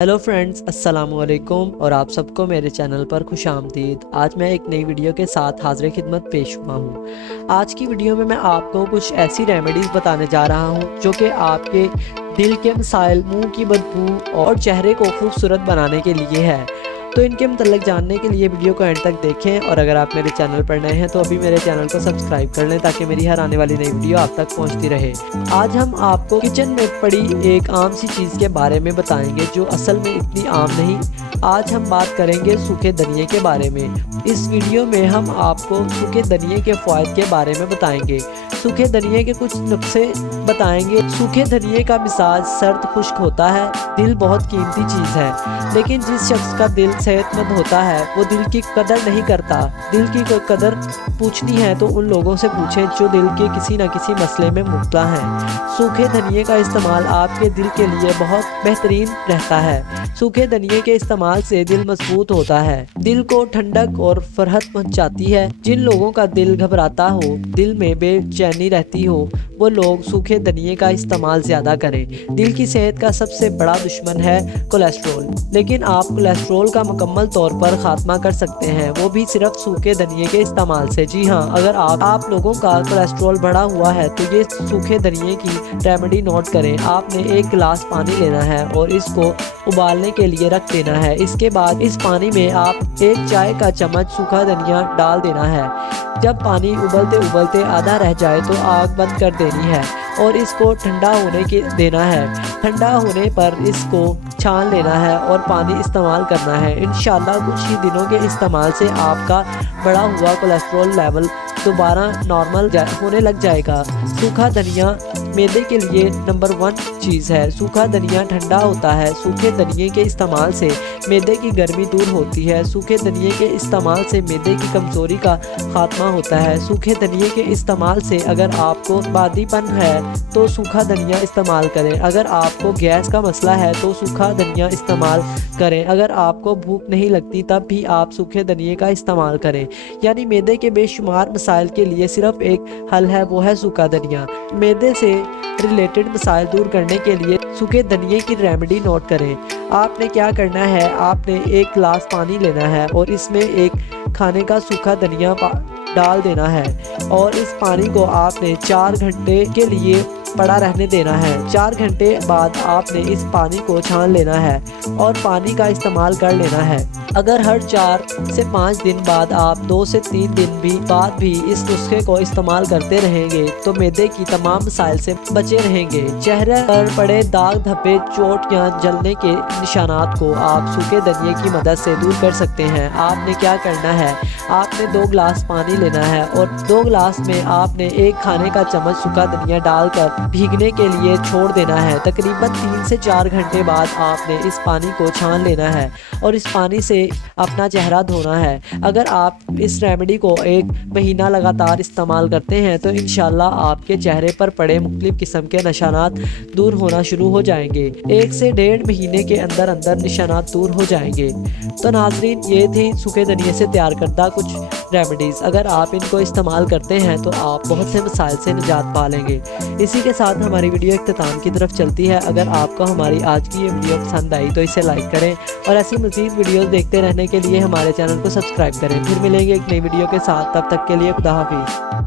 Hello friends, अस्सलाम वालेकुम और आप सबको मेरे चैनल पर खुश आमदीद। आज मैं एक नई वीडियो के साथ हाजिर खिदमत पेश हुआ हूँ। आज की वीडियो में मैं आपको कुछ ऐसी रेमेडीज़ बताने जा रहा हूँ जो कि आपके दिल के मसाइल, मुंह की बदबू और चेहरे को खूबसूरत बनाने के लिए है। तो इनके मतलब जानने के लिए वीडियो को एंड तक देखें, और अगर आप मेरे चैनल पर नए हैं तो अभी मेरे चैनल को सब्सक्राइब कर लें ताकि मेरी हर आने वाली नई वीडियो आप तक पहुंचती रहे। आज हम आपको किचन में पड़ी एक आम सी चीज़ के बारे में बताएंगे जो असल में इतनी आम नहीं। आज हम बात करेंगे सूखे धनिए के बारे में। इस वीडियो में हम आपको सूखे धनिए के फ़ायदे के बारे में बताएंगे, सूखे धनिए के कुछ नुस्खे बताएंगे। सूखे धनिए का मिजाज सर्द खुश्क होता है। दिल बहुत कीमती चीज़ है, लेकिन जिस शख्स का दिल सेहतमंद होता है वो दिल की कदर नहीं करता। दिल की कदर पूछनी है तो उन लोगों से पूछें जो दिल के किसी न किसी मसले में मुब्तला हैं। सूखे धनिए का इस्तेमाल आपके दिल के लिए बहुत बेहतरीन रहता है। सूखे धनिए के इस्तेमाल से दिल मजबूत होता है, दिल को ठंडक और फरहत पहुंचाती है। जिन लोगों का दिल घबराता हो, दिल में बेचैनी रहती हो, वो लोग सूखे धनिए का इस्तेमाल ज़्यादा करें। दिल की सेहत का सबसे बड़ा दुश्मन है कोलेस्ट्रॉल, लेकिन आप कोलेस्ट्रॉल का मुकम्मल तौर पर खात्मा कर सकते हैं, वो भी सिर्फ सूखे धनिए के इस्तेमाल से। जी हाँ, अगर आप लोगों का कोलेस्ट्रॉल बढ़ा हुआ है तो ये सूखे धनिए की रेमेडी नोट करें। आपने 1 गिलास पानी लेना है और इसको उबालने के लिए रख देना है। इसके बाद इस पानी में आप 1 चाय का चम्मच सूखा धनिया डाल देना है। जब पानी उबलते उबलते आधा रह जाए तो आग बंद कर देनी है और इसको ठंडा होने के देना है। ठंडा होने पर इसको छान लेना है और पानी इस्तेमाल करना है। इंशाल्लाह कुछ ही दिनों के इस्तेमाल से आपका बढ़ा हुआ कोलेस्ट्रॉल लेवल दोबारा नॉर्मल होने लग जाएगा। सूखा धनिया मैदे के लिए नंबर 1 चीज़ है। सूखा धनिया ठंडा होता है। सूखे धनिए के इस्तेमाल से मैदे की गर्मी दूर होती है। सूखे धनिए के इस्तेमाल से मैदे की कमज़ोरी का खात्मा होता है। सूखे धनिए के इस्तेमाल से अगर आपको बादीपन है तो सूखा धनिया इस्तेमाल करें। अगर आपको गैस का मसला है तो सूखा धनिया इस्तेमाल करें। अगर आपको भूख नहीं लगती तब भी आप सूखे धनिए का इस्तेमाल करें। यानी मैदे के बेशुमार मसाइल के लिए सिर्फ एक हल है, वो है सूखा धनिया। मैदे से रिलेटेड मसाइल दूर करने के लिए सूखे धनिए की रेमेडी नोट करें। आपने क्या करना है, आपने 1 गिलास पानी लेना है और इसमें 1 खाने का सूखा धनिया डाल देना है और इस पानी को आपने 4 घंटे के लिए पड़ा रहने देना है। 4 घंटे बाद आपने इस पानी को छान लेना है और पानी का इस्तेमाल कर लेना है। अगर हर 4 से 5 दिन बाद आप 2 से 3 दिन बाद भी इस नुस्खे को इस्तेमाल करते रहेंगे तो मैदे की तमाम मसाइल से बचे रहेंगे। चेहरे पर पड़े दाग, धब्बे, चोट या जलने के निशानात को आप सूखे धनिए की मदद से दूर कर सकते हैं। आपने क्या करना है, आपने 2 गिलास पानी लेना है और 2 गिलास में आपने 1 खाने का चम्मच सूखा धनिया डालकर भीगने के लिए छोड़ देना है। तकरीबन 3 से 4 घंटे बाद आपने इस पानी को छान लेना है और इस पानी से अपना चेहरा धोना है। अगर आप इस रेमेडी को 1 महीना लगातार इस्तेमाल करते हैं तो इंशाल्लाह आपके चेहरे पर पड़े मुख्तलिफ किस्म के निशानात दूर होना शुरू हो जाएंगे। 1 से 1.5 महीने के अंदर अंदर निशानात दूर हो जाएंगे। तो नाज़रीन, ये थी सूखे धनिए से तैयार करदा कुछ रेमेडीज़। अगर आप इनको इस्तेमाल करते हैं तो आप बहुत से मसाइल से निजात पा लेंगे। इसी के साथ हमारी वीडियो इख्तिताम की तरफ चलती है। अगर आपको हमारी आज की ये वीडियो पसंद आई तो इसे लाइक करें और ऐसी मज़ीद वीडियोस देखते रहने के लिए हमारे चैनल को सब्सक्राइब करें। फिर मिलेंगे एक नई वीडियो के साथ, तब तक के लिए खुदा हाफिज़।